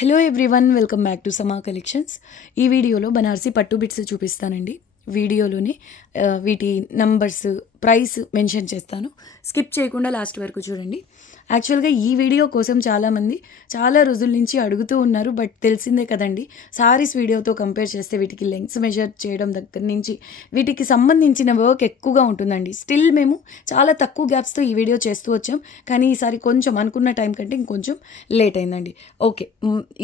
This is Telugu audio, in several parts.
Hello everyone, welcome back to సమా కలెక్షన్స్. ఈ వీడియోలో బనారసి పట్టు బిట్స్ చూపిస్తానండి. వీడియోలోని వీటి నంబర్స్, ప్రైస్ మెన్షన్ చేస్తాను. స్కిప్ చేయకుండా లాస్ట్ వరకు చూడండి. యాక్చువల్గా ఈ వీడియో కోసం చాలామంది చాలా రోజుల నుంచి అడుగుతూ ఉన్నారు. బట్ తెలిసిందే కదండి, సారీస్ వీడియోతో కంపేర్ చేస్తే వీటికి లెంగ్స్ మెజర్ చేయడం దగ్గర నుంచి వీటికి సంబంధించిన వర్క్ ఎక్కువగా ఉంటుందండి. స్టిల్ మేము చాలా తక్కువ గ్యాప్స్తో ఈ వీడియో చేస్తూ వచ్చాం. కానీ ఈసారి కొంచెం అనుకున్న టైం కంటే ఇంకొంచెం లేట్ అయిందండి. ఓకే,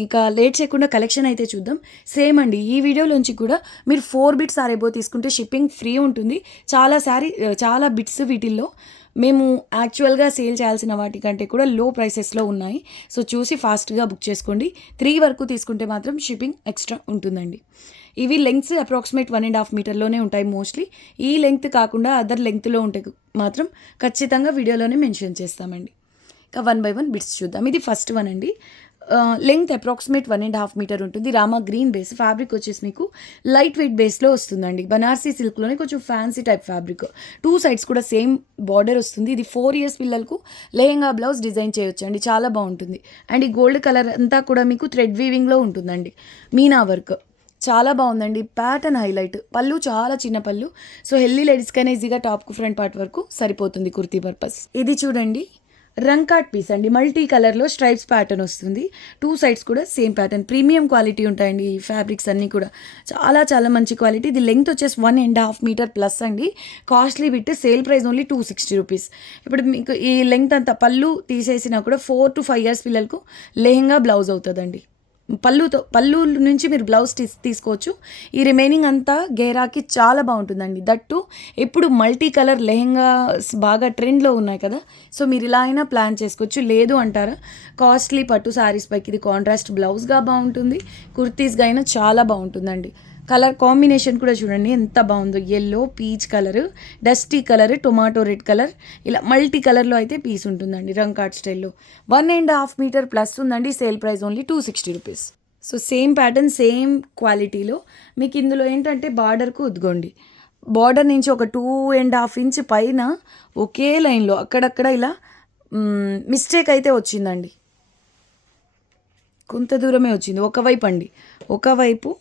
ఇక లేట్ చేయకుండా కలెక్షన్ అయితే చూద్దాం. సేమ్ అండి, ఈ వీడియోలోంచి కూడా మీరు 4 బిట్స్ ఆరేబో తీసుకుంటే షిప్పింగ్ ఫ్రీ ఉంటుంది. చాలా బిట్స్ వీటిల్లో మేము యాక్చువల్గా సేల్ చేయాల్సిన వాటికంటే కూడా లో ప్రైసెస్లో ఉన్నాయి. సో చూసి ఫాస్ట్గా బుక్ చేసుకోండి. 3 వరకు తీసుకుంటే మాత్రం షిప్పింగ్ ఎక్స్ట్రా ఉంటుందండి. ఇవి లెంగ్త్ అప్రాక్సిమేట్ 1.5 మీటర్లోనే ఉంటాయి మోస్ట్లీ. ఈ లెంగ్త్ కాకుండా అదర్ లెంగ్త్లో ఉంటే మాత్రం ఖచ్చితంగా వీడియోలోనే మెన్షన్ చేస్తామండి. ఇక 1 బై 1 బిట్స్ చూద్దాం. ఇది ఫస్ట్ వన్ అండి. లెంగ్త్ అప్రాక్సిమేట్ 1.5 మీటర్ ఉంటుంది. Rama green base. ఫ్యాబ్రిక్ వచ్చేసి మీకు లైట్ వెయిట్ బేస్లో వస్తుందండి. బనారసీ సిల్క్లోనే కొంచెం ఫ్యాన్సీ టైప్ ఫ్యాబ్రిక్. 2 సైడ్స్ కూడా సేమ్ బార్డర్ వస్తుంది. ఇది 4 ఇయర్స్ పిల్లలకు లెహెంగా బ్లౌజ్ డిజైన్ చేయొచ్చు అండి. చాలా బాగుంటుంది. అండ్ ఈ గోల్డ్ కలర్ అంతా కూడా మీకు థ్రెడ్ వీవింగ్లో ఉంటుందండి. మీనా వర్క్ చాలా బాగుందండి. Pattern highlight. పళ్ళు చాలా చిన్న పళ్ళు. సో హెల్దీ లేడీస్కైనా ఈజీగా టాప్కు ఫ్రంట్ పార్ట్ వరకు సరిపోతుంది కుర్తీ పర్పస్. ఇది చూడండి, రంకాట్ పీస్ అండి. మల్టీ కలర్లో స్ట్రైప్స్ ప్యాటర్న్ వస్తుంది. 2 సైడ్స్ కూడా సేమ్ ప్యాటర్న్. ప్రీమియం క్వాలిటీ ఉంటాయండి ఈ ఫ్యాబ్రిక్స్ అన్నీ కూడా. చాలా మంచి క్వాలిటీ. ఇది లెంగ్త్ వచ్చేసి 1.5 మీటర్ ప్లస్ అండి. Costly bit. Sale price only 260 rupees. ఇప్పుడు మీకు ఈ లెంగ్త్ అంతా పళ్ళు తీసేసినా కూడా 4 to 5 ఇయర్స్ పిల్లలకు లెహెంగా బ్లౌజ్ అవుతుందండి. పళ్ళు నుంచి మీరు బ్లౌజ్ తీసుకోవచ్చు. ఈ రిమైనింగ్ అంతా గేరాకి చాలా బాగుంటుందండి. దట్టు ఇప్పుడు మల్టీ కలర్ లెహెంగాస్ బాగా ట్రెండ్లో ఉన్నాయి కదా, సో మీరు ఇలా అయినా ప్లాన్ చేసుకోవచ్చు. లేదు అంటారా, కాస్ట్లీ పట్టు శారీస్ పైకి ఇది కాంట్రాస్ట్ బ్లౌజ్గా బాగుంటుంది. కుర్తీస్గా అయినా చాలా బాగుంటుందండి. కలర్ కాంబినేషన్ కూడా చూడండి ఎంత బాగుందో. Yellow, peach colour, dusty colour, tomato red colour, ఇలా మల్టీ కలర్లో అయితే పీస్ ఉంటుందండి. రంకాట్ స్టైల్లో 1.5 మీటర్ ప్లస్ ఉందండి. Sale price only 260 rupees. So same pattern, same క్వాలిటీలో మీకు ఇందులో ఏంటంటే బార్డర్కు ఉద్దుకోండి. బార్డర్ నుంచి ఒక 2.5 ఇంచ్ పైన ఒకే లైన్లో అక్కడక్కడ ఇలా మిస్టేక్ అయితే వచ్చిందండి. కొంత దూరమే వచ్చింది. ఒకవైపు అండి, ఒకవైపు.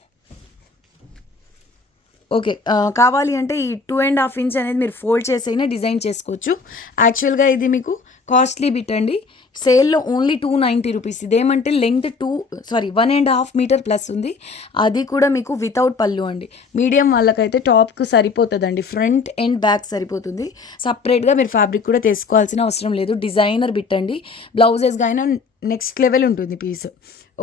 ఓకే, కావాలి అంటే ఈ 2.5 ఇంచ్ అనేది మీరు ఫోల్డ్ చేసైనా డిజైన్ చేసుకోవచ్చు. యాక్చువల్గా ఇది మీకు కాస్ట్లీ బిట్ అండి. సేల్లో ఓన్లీ 290 రూపీస్. ఇదేమంటే లెంగ్త్ 1.5 మీటర్ ప్లస్ ఉంది. అది కూడా మీకు వితౌట్ పళ్ళు అండి. మీడియం వాళ్ళకైతే టాప్కు సరిపోతుందండి. ఫ్రంట్ అండ్ బ్యాక్ సరిపోతుంది. సపరేట్గా మీరు ఫ్యాబ్రిక్ కూడా తీసుకోవాల్సిన అవసరం లేదు. డిజైనర్ బిట్ అండి. బ్లౌజెస్గా అయినా నెక్స్ట్ లెవెల్ ఉంటుంది పీస్.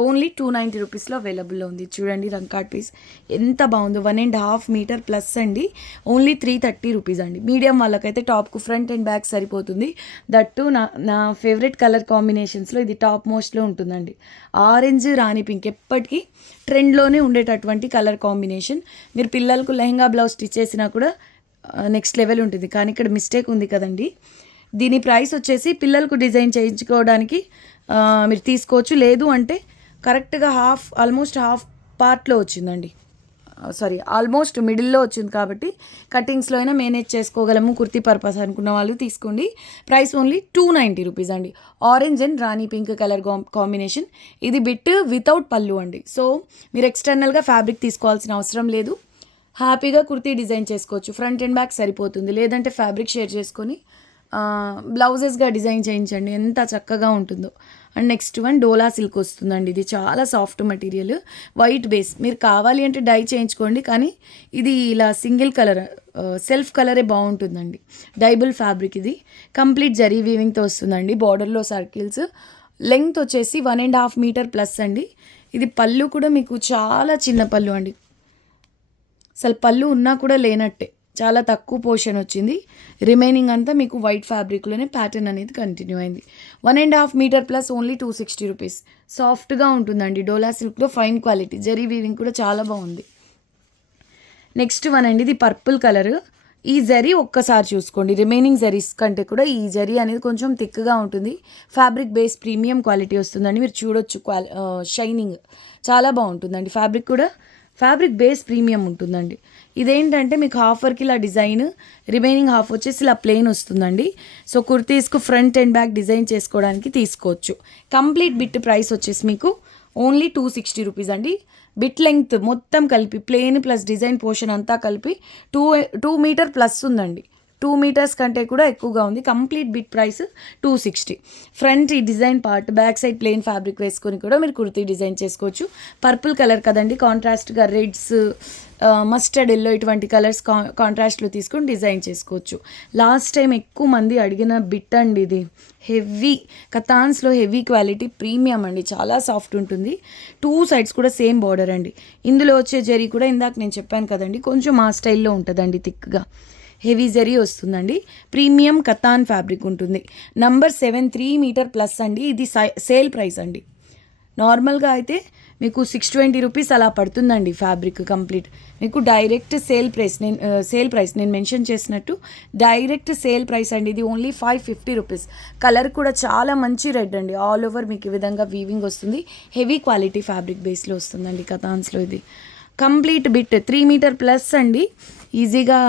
ఓన్లీ 290 రూపీస్లో అవైలబుల్లో ఉంది. చూడండి రంకాట్ పీస్ ఎంత బాగుందో. 1.5 మీటర్ ప్లస్ అండి. ఓన్లీ 330 రూపీస్ అండి. మీడియం వాళ్ళకైతే టాప్కు ఫ్రంట్ అండ్ బ్యాక్ సరిపోతుంది. దట్టు నా ఫేవరెట్ కలర్ కాంబినేషన్స్లో ఇది టాప్ మోస్ట్లో ఉంటుందండి. ఆరెంజ్, రాణి పింక్ ఎప్పటికీ ట్రెండ్లోనే ఉండేటటువంటి కలర్ కాంబినేషన్. మీరు పిల్లలకు లెహంగా బ్లౌజ్ స్టిచ్ చేసినా కూడా నెక్స్ట్ లెవెల్ ఉంటుంది. కానీ ఇక్కడ మిస్టేక్ ఉంది కదండి. దీని ప్రైస్ వచ్చేసి పిల్లలకు డిజైన్ చేయించుకోవడానికి మీరు తీసుకోవచ్చు. లేదు అంటే కరెక్ట్గా ఆల్మోస్ట్ హాఫ్ పార్ట్లో వచ్చిందండి. ఆల్మోస్ట్ మిడిల్లో వచ్చింది కాబట్టి కటింగ్స్లో అయినా మేనేజ్ చేసుకోగలము కుర్తీ పర్పస్ అనుకున్న వాళ్ళు తీసుకోండి. ప్రైస్ ఓన్లీ 290 రూపీస్ అండి. Orange and Rani pink colour combination. ఇది బిట్ వితౌట్ పళ్ళు అండి. సో మీరు ఎక్స్టర్నల్గా ఫ్యాబ్రిక్ తీసుకోవాల్సిన అవసరం లేదు. హ్యాపీగా కుర్తీ డిజైన్ చేసుకోవచ్చు. ఫ్రంట్ అండ్ బ్యాక్ సరిపోతుంది. లేదంటే ఫ్యాబ్రిక్ షేర్ చేసుకొని బ్లౌజెస్గా డిజైన్ చేయించండి, ఎంత చక్కగా ఉంటుందో. And next one dola silk వస్తుందండి. ఇది చాలా సాఫ్ట్ మెటీరియల్, వైట్ బేస్. మీరు కావాలి అంటే డై చేయించుకోండి, కానీ ఇది ఇలా సింగిల్ కలర్ సెల్ఫ్ కలరే బాగుంటుందండి. డైబుల్ ఫ్యాబ్రిక్. ఇది కంప్లీట్ జరీ వీవింగ్తో వస్తుందండి. బార్డర్లో సర్కిల్స్. లెంగ్త్ వచ్చేసి 1.5 మీటర్ ప్లస్ అండి. ఇది పళ్ళు కూడా మీకు చాలా చిన్న పళ్ళు అండి. అసలు పళ్ళు ఉన్నా కూడా లేనట్టే. చాలా తక్కువ పోర్షన్ వచ్చింది. రిమైనింగ్ అంతా మీకు వైట్ ఫ్యాబ్రిక్లోనే ప్యాటర్న్ అనేది కంటిన్యూ అయింది. 1.5 మీటర్ ప్లస్ ఓన్లీ 260 రూపీస్. సాఫ్ట్గా ఉంటుందండి. డోలా సిల్క్లో ఫైన్ క్వాలిటీ. జరీ వీవింగ్ కూడా చాలా బాగుంది. నెక్స్ట్ వన్ అండి, ఇది పర్పుల్ కలర్. ఈ జరీ ఒక్కసారి చూసుకోండి. రిమైనింగ్ జరీస్ కంటే కూడా ఈ జరీ అనేది కొంచెం థిక్గా ఉంటుంది. ఫ్యాబ్రిక్ బేస్ ప్రీమియం క్వాలిటీ వస్తుందండి. మీరు చూడొచ్చు షైనింగ్ చాలా బాగుంటుందండి. ఫ్యాబ్రిక్ బేస్ ప్రీమియం ఉంటుందండి. ఇదేంటంటే మీకు హాఫ్ వర్క్ ఇలా డిజైన్, రిమైనింగ్ హాఫ్ వచ్చేసి ఇలా ప్లెయిన్ వస్తుందండి. సో కుర్తీస్కు ఫ్రంట్ అండ్ బ్యాక్ డిజైన్ చేసుకోవడానికి తీసుకోవచ్చు. కంప్లీట్ బిట్ ప్రైస్ వచ్చేసి మీకు ఓన్లీ 260 రూపీస్ అండి. బిట్ లెంగ్త్ మొత్తం కలిపి ప్లెయిన్ ప్లస్ డిజైన్ పోర్షన్ అంతా కలిపి 2 మీటర్ ప్లస్ ఉందండి. 2 మీటర్స్ కంటే కూడా ఎక్కువగా ఉంది. Complete bit price 260. ఫ్రంట్ ఈ design part, back side plain fabric వేసుకొని కూడా మీరు కుర్తీ డిజైన్ చేసుకోవచ్చు. పర్పుల్ కలర్ కదండి, కాంట్రాస్ట్గా రెడ్స్, మస్టర్డ్ ఎల్లో ఇటువంటి కలర్స్ కాంట్రాస్ట్లో తీసుకొని డిజైన్ చేసుకోవచ్చు. లాస్ట్ టైం ఎక్కువ మంది అడిగిన బిట్ అండి ఇది. హెవీ కతాన్స్లో హెవీ క్వాలిటీ ప్రీమియం అండి, చాలా సాఫ్ట్ ఉంటుంది. 2 సైడ్స్ కూడా సేమ్ బార్డర్ అండి. ఇందులో వచ్చే జరీ కూడా ఇందాక నేను చెప్పాను కదండి, కొంచెం ఆ స్టైల్లో ఉంటుందండి, థిక్గా హెవీ జరీ వస్తుందండి. ప్రీమియం కతాన్ ఫ్యాబ్రిక్ ఉంటుంది. నంబర్ 7 3 మీటర్ ప్లస్ అండి. ఇది సేల్ ప్రైస్ అండి. నార్మల్గా అయితే మీకు 620 రూపీస్ అలా పడుతుందండి ఫ్యాబ్రిక్ కంప్లీట్. మీకు డైరెక్ట్ సేల్ ప్రైస్ నేను మెన్షన్ చేసినట్టు డైరెక్ట్ సేల్ ప్రైస్ అండి. ఇది ఓన్లీ 550 రూపీస్. కలర్ కూడా చాలా మంచి రెడ్ అండి. ఆల్ ఓవర్ మీకు ఈ విధంగా వీవింగ్ వస్తుంది. హెవీ క్వాలిటీ ఫ్యాబ్రిక్ బేస్లో వస్తుందండి కతాన్స్లో. ఇది కంప్లీట్ బిట్ 3 మీటర్ ప్లస్ అండి. ఈజీగా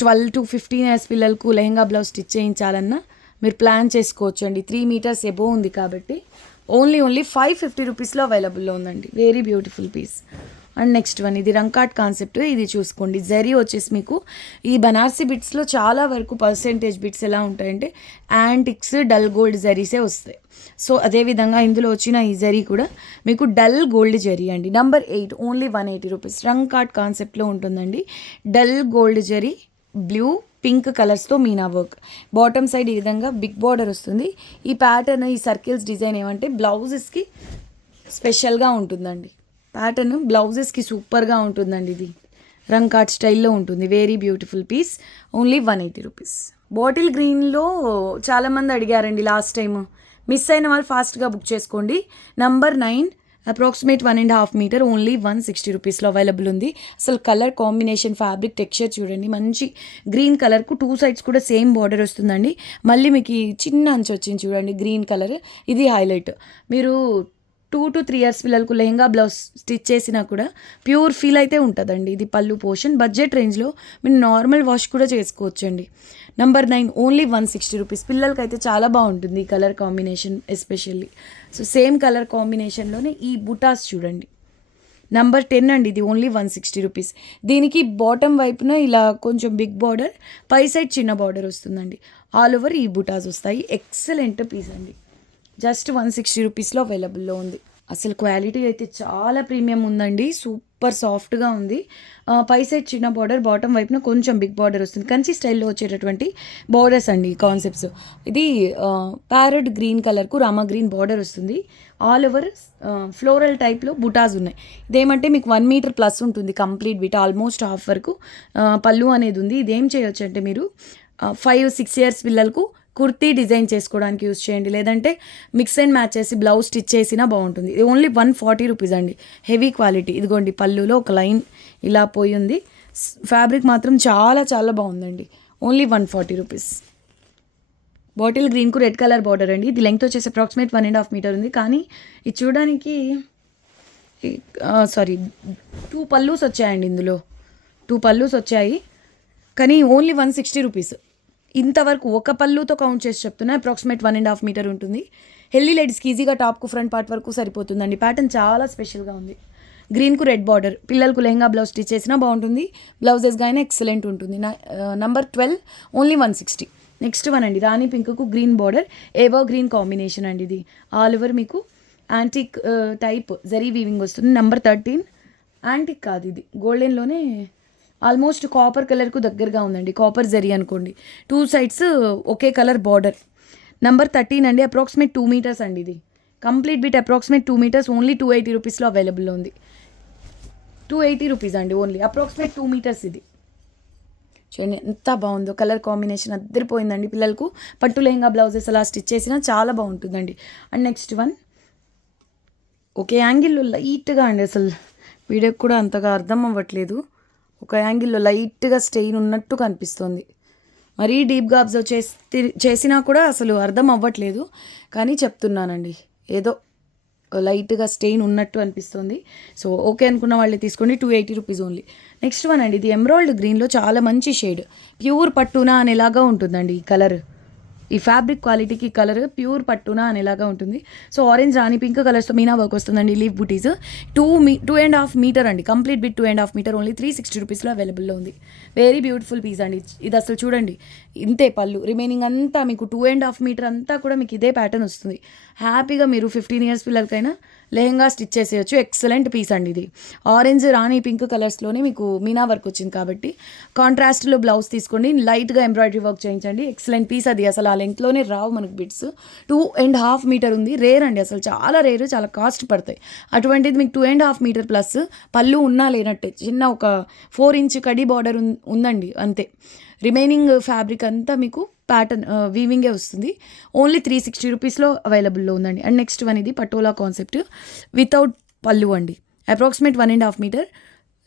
12 to 15 ఇయర్స్ పిల్లలకు లెహంగా బ్లౌజ్ స్టిచ్ చేయించాలన్నా మీరు ప్లాన్ చేసుకోవచ్చు అండి. 3 మీటర్స్ ఎబో ఉంది కాబట్టి ఓన్లీ 550 రూపీస్లో అవైలబుల్లో ఉందండి. Very beautiful piece. And next one, ఇది రంకాట్ కాన్సెప్ట్. ఇది చూసుకోండి, జరీ వచ్చేసి మీకు ఈ బనార్సీ బిట్స్లో చాలా వరకు పర్సెంటేజ్ బిట్స్ ఎలా ఉంటాయంటే యాంటిక్స్, డల్ గోల్డ్ జరీసే వస్తాయి. సో అదేవిధంగా ఇందులో వచ్చిన ఈ జరీ కూడా మీకు డల్ గోల్డ్ జరీ అండి. Number 8 only 180 rupees. రంకాట్ కాన్సెప్ట్లో ఉంటుందండి. Dull gold zari, blue pink కలర్స్తో మీనా వర్క్. బాటమ్ సైడ్ ఈ విధంగా బిగ్ బార్డర్ వస్తుంది. ఈ ప్యాటర్న్, ఈ సర్కిల్స్ డిజైన్ ఏమంటే బ్లౌజెస్కి స్పెషల్గా ఉంటుందండి. ప్యాటర్న్ బ్లౌజెస్కి సూపర్గా ఉంటుందండి. ఇది రంకాట్ స్టైల్లో ఉంటుంది. Very beautiful piece. Only 180 rupees. Bottle గ్రీన్లో చాలామంది అడిగారండి లాస్ట్ టైం. మిస్ అయిన వాళ్ళు ఫాస్ట్గా బుక్ చేసుకోండి. నంబర్ 9 అప్రాక్సిమేట్ 1.5 మీటర్ ఓన్లీ 160 రూపీస్లో అవైలబుల్ ఉంది. అసలు కలర్ కాంబినేషన్, ఫ్యాబ్రిక్ టెక్స్చర్ చూడండి, మంచి గ్రీన్ కలర్కు 2 సైడ్స్ కూడా సేమ్ బార్డర్ వస్తుందండి. మళ్ళీ మీకు ఈ చిన్న అంచు వచ్చింది చూడండి, గ్రీన్ కలర్. ఇది హైలైట్. మీరు 2 to 3 ఇయర్స్ పిల్లలకు లెహంగా బ్లౌజ్ స్టిచ్ చేసినా కూడా ప్యూర్ ఫీల్ అయితే ఉంటుందండి. ఇది పళ్ళు పోర్షన్. బడ్జెట్ రేంజ్లో మీరు నార్మల్ వాష్ కూడా చేసుకోవచ్చండి. Number 9 only 160 rupees. పిల్లలకి అయితే చాలా బాగుంటుంది ఈ colour combination especially. So same colour కాంబినేషన్లోనే ఈ బుటాస్ చూడండి. నంబర్ 10 అండి. ఇది ఓన్లీ 160 రూపీస్. దీనికి బాటమ్ వైపున ఇలా కొంచెం బిగ్ బార్డర్, పై సైడ్ చిన్న బార్డర్ వస్తుందండి. ఆల్ ఓవర్ ఈ బుటాస్ వస్తాయి. ఎక్సలెంట్ పీస్ అండి. జస్ట్ 160 రూపీస్లో అవైలబుల్లో ఉంది. అసలు క్వాలిటీ అయితే చాలా ప్రీమియం ఉందండి. సూపర్ సాఫ్ట్గా ఉంది. పై సైడ్ చిన్న బార్డర్, బాటమ్ వైపున కొంచెం బిగ్ బార్డర్ వస్తుంది. కంచి స్టైల్లో వచ్చేటటువంటి బార్డర్స్ అండి ఈ కాన్సెప్ట్స్. ఇది ప్యారెట్ గ్రీన్ కలర్కు రామా గ్రీన్ బార్డర్ వస్తుంది. ఆల్ ఓవర్ ఫ్లోరల్ టైప్లో బుటాస్ ఉన్నాయి. ఇదేమంటే మీకు 1 మీటర్ ప్లస్ ఉంటుంది కంప్లీట్ బిట్. ఆల్మోస్ట్ హాఫ్ వరకు పళ్ళు అనేది ఉంది. ఇదేం చేయొచ్చు అంటే మీరు 5-6 ఇయర్స్ పిల్లలకు కుర్తీ డిజైన్ చేసుకోవడానికి యూజ్ చేయండి. లేదంటే మిక్స్ అండ్ మ్యాచ్ చేసి బ్లౌజ్ స్టిచ్ చేసినా బాగుంటుంది. ఇది ఓన్లీ 140 రూపీస్ అండి. Heavy quality. ఇదిగోండి పళ్ళులో ఒక లైన్ ఇలా పోయి ఉంది. ఫ్యాబ్రిక్ మాత్రం చాలా చాలా బాగుందండి. Only 140 rupees. బాటిల్ గ్రీన్కు రెడ్ కలర్ బార్డర్ అండి. ఇది లెంగ్త్ వచ్చేసి అప్రాక్సిమేట్ 1.5 మీటర్ ఉంది. కానీ ఇది చూడడానికి 2 పల్లూస్ వచ్చాయండి. ఇందులో 2 పల్లూస్ వచ్చాయి. కానీ ఓన్లీ 160 రూపీస్. ఇంతవరకు ఒక పళ్ళుతో కౌంట్ చేసి చెప్తున్నా. అప్రాక్సిమేట్ 1.5 మీటర్ ఉంటుంది. హెల్దీ లేడీస్కి ఈజీగా టాప్కు ఫ్రంట్ పార్ట్ వరకు సరిపోతుందండి. ప్యాటర్న్ చాలా స్పెషల్గా ఉంది. గ్రీన్కు రెడ్ బార్డర్. పిల్లలకు లెహంగా బ్లౌజ్ స్టిచ్ చేసినా బాగుంటుంది. బ్లౌజెస్గా అయినా ఎక్సలెంట్ ఉంటుంది. Number 12 only 160. నెక్స్ట్ వన్ అండి, రాణి పింక్కు green border, ever green combination అండి. ఇది ఆల్ ఓవర్ మీకు యాంటిక్ టైప్ జరీ వీవింగ్ వస్తుంది. నంబర్ 13 యాంటిక్ కాదు, ఇది గోల్డెన్లోనే ఆల్మోస్ట్ కాపర్ కలర్కు దగ్గరగా ఉందండి. కాపర్ జరీ అనుకోండి. 2 సైడ్స్ ఒకే కలర్ బార్డర్. నంబర్ 13 అండి. అప్రాక్సిమేట్ 2 మీటర్స్ అండి. ఇది complete bit approximate 2 metres only 280 రూపీస్లో అవైలబుల్లో ఉంది. 280 రూపీస్ అండి ఓన్లీ. Approximate 2 metres. ఇది చూడండి ఎంత బాగుందో. కలర్ కాంబినేషన్ అద్దరిపోయిందండి. పిల్లలకు పట్టు లెహంగా బ్లౌజెస్ అలా స్టిచ్ చేసినా చాలా బాగుంటుందండి. అండ్ నెక్స్ట్ వన్ ఒకే యాంగిల్లో లైట్గా అండి, అసలు వీడియోకి కూడా అంతగా అర్థం అవ్వట్లేదు. ఒక యాంగిల్లో లైట్గా స్టెయిన్ ఉన్నట్టు కనిపిస్తుంది. మరీ డీప్గా అబ్జర్వ్ చేసినా కూడా అసలు అర్థం అవ్వట్లేదు. కానీ చెప్తున్నానండి, ఏదో లైట్గా స్టెయిన్ ఉన్నట్టు అనిపిస్తుంది. సో ఓకే అనుకున్న వాళ్ళే తీసుకోండి. 280 రూపీస్ ఓన్లీ. నెక్స్ట్ వన్ అండి. ఇది ఎమరాల్డ్ గ్రీన్లో చాలా మంచి షేడ్. ప్యూర్ పట్టునా అనేలాగా ఉంటుందండి ఈ కలర్. ఈ ఫ్యాబ్రిక్ క్వాలిటీకి కలర్ ప్యూర్ పట్టున అనేలాగా ఉంటుంది. సో ఆరెంజ్ రాణి పింక్ కలర్స్తో మీనా వర్క్ వస్తుందండి. లీవ్ బుటీస్ 2.5 మీటర్ అండి. కంప్లీట్ బిట్ 2.5 మీటర్ ఓన్లీ 360 రూపీస్లో అవైలబుల్లో ఉంది. వెరీ బ్యూటిఫుల్ పీస్ అండి. ఇది అసలు చూడండి, ఇంతే పళ్ళు, రిమైనింగ్ అంతా మీకు 2.5 మీటర్ అంతా కూడా మీకు ఇదే ప్యాటర్న్ వస్తుంది. హ్యాపీగా మీరు 15 ఇయర్స్ పిల్లలకైనా లెహంగా స్టిచ్ చేసేయచ్చు. ఎక్సలెంట్ పీస్ అండి ఇది. ఆరెంజ్ రాణి పింక్ కలర్స్లోనే మీకు మీనా వర్క్ వచ్చింది కాబట్టి కాంట్రాస్ట్లో బ్లౌజ్ తీసుకోండి, లైట్గా ఎంబ్రాయిడరీ వర్క్ చేయించండి. ఎక్సలెంట్ పీస్ అది. అసలు ఆ లెంగ్త్లోనే రావు మనకు బిట్స్. 2.5 మీటర్ ఉంది. రేర్ అండి, అసలు చాలా రేరు, చాలా కాస్ట్ పడతాయి. అటువంటిది మీకు 2.5 మీటర్ ప్లస్ పళ్ళు ఉన్నా లేనట్టే చిన్న ఒక 4 ఇంచ్ కడి బార్డర్ ఉందండి అంతే. రిమైనింగ్ ఫ్యాబ్రిక్ అంతా మీకు ప్యాటర్న్ వీవింగే వస్తుంది. ఓన్లీ 360 రూపీస్లో అవైలబుల్లో ఉందండి. అండ్ నెక్స్ట్ వన్ ఇది పటోలా కాన్సెప్ట్ వితౌట్ పళ్ళు అండి. Approximate 1.5 metre.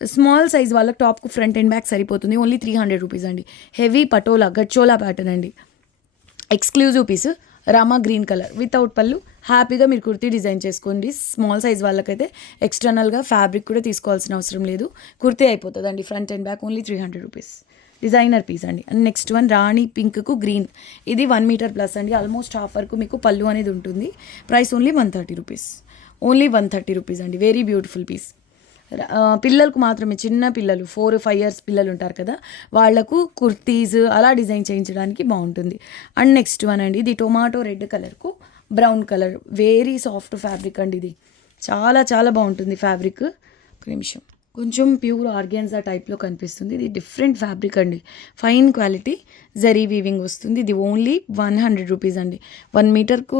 స్మాల్ సైజ్ వాళ్ళకి టాప్కు ఫ్రంట్ అండ్ బ్యాక్ సరిపోతుంది. ఓన్లీ 300 రూపీస్ అండి. హెవీ పటోలా గచ్చోలా ప్యాటర్న్ అండి. Exclusive piece Rama green colour without పళ్ళు. హ్యాపీగా మీరు కుర్తీ డిజైన్ చేసుకోండి. స్మాల్ సైజ్ వాళ్ళకైతే ఎక్స్టర్నల్గా ఫ్యాబ్రిక్ కూడా తీసుకోవాల్సిన అవసరం లేదు. కుర్తీ అయిపోతుందండి front and back. Only 300 rupees. Designer piece అండి. అండ్ నెక్స్ట్ వన్ రాణి పింక్కు గ్రీన్. ఇది 1 మీటర్ ప్లస్ అండి. ఆల్మోస్ట్ హాఫ్ వరకు మీకు పళ్ళు అనేది ఉంటుంది. Price only 130 rupees. Only 130 rupees అండి. Very beautiful piece. పిల్లలకు మాత్రమే, చిన్న పిల్లలు 4-5 ఇయర్స్ పిల్లలు ఉంటారు కదా, వాళ్లకు కుర్తీస్ అలా డిజైన్ చేయించడానికి బాగుంటుంది. అండ్ నెక్స్ట్ వన్ అండి, ఇది టొమాటో రెడ్ కలర్కు brown colour. Very soft fabric అండి. ఇది చాలా చాలా బాగుంటుంది ఫ్యాబ్రిక్. ఒక నిమిషం, కొంచెం ప్యూర్ ఆర్గాన్జా టైప్లో కనిపిస్తుంది. ఇది డిఫరెంట్ ఫ్యాబ్రిక్ అండి. ఫైన్ క్వాలిటీ జరీ వీవింగ్ వస్తుంది. ఇది ఓన్లీ 100 రూపీస్ అండి. 1 మీటర్కు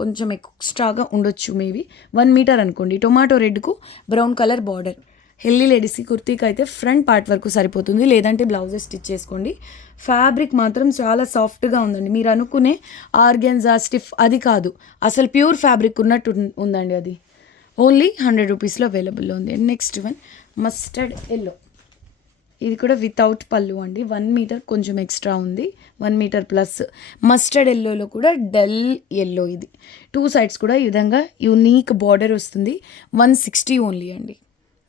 కొంచెం ఎక్స్ట్రాగా ఉండొచ్చు, మేబీ 1 మీటర్ అనుకోండి. టొమాటో రెడ్కు బ్రౌన్ కలర్ బార్డర్. హెల్దీ లేడీస్కి కుర్తీకి అయితే ఫ్రంట్ పార్ట్ వరకు సరిపోతుంది, లేదంటే బ్లౌజెస్ స్టిచ్ చేసుకోండి. ఫ్యాబ్రిక్ మాత్రం చాలా సాఫ్ట్గా ఉందండి. మీరు అనుకునే ఆర్గాన్జా స్టిఫ్ అది కాదు, అసలు ప్యూర్ ఫ్యాబ్రిక్ ఉన్నట్టు ఉందండి. అది ఓన్లీ 100 రూపీస్లో అవైలబుల్లో ఉంది. And next one mustard yellow. ఇది కూడా వితౌట్ పళ్ళు అండి. 1 మీటర్ కొంచెం ఎక్స్ట్రా ఉంది. 1 మీటర్ ప్లస్. మస్టర్డ్ ఎల్లోలో కూడా డల్ ఎల్లో. ఇది 2 సైడ్స్ కూడా ఈ విధంగా యూనిక్ బార్డర్ వస్తుంది. 160 ఓన్లీ అండి.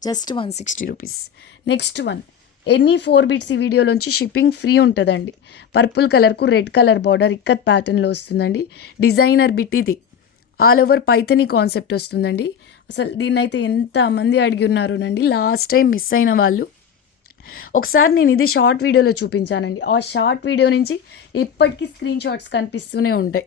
Just 160 rupees. Next one, any 4 bits ఈ వీడియోలోంచి షిప్పింగ్ ఫ్రీ ఉంటుందండి. పర్పుల్ కలర్కు రెడ్ కలర్ బార్డర్ ఇక్కత్ ప్యాటర్న్లో వస్తుందండి. డిజైనర్ బిట్ ఇది. ఆల్ ఓవర్ పైథనీ కాన్సెప్ట్ వస్తుందండి. అసలు దీన్నైతే ఎంతమంది అడిగి ఉన్నారోనండి. లాస్ట్ టైం మిస్ అయిన వాళ్ళు, ఒకసారి నేను ఇది షార్ట్ వీడియోలో చూపించానండి. ఆ షార్ట్ వీడియో నుంచి ఇప్పటికీ స్క్రీన్ షాట్స్ కనిపిస్తూనే ఉంటాయి.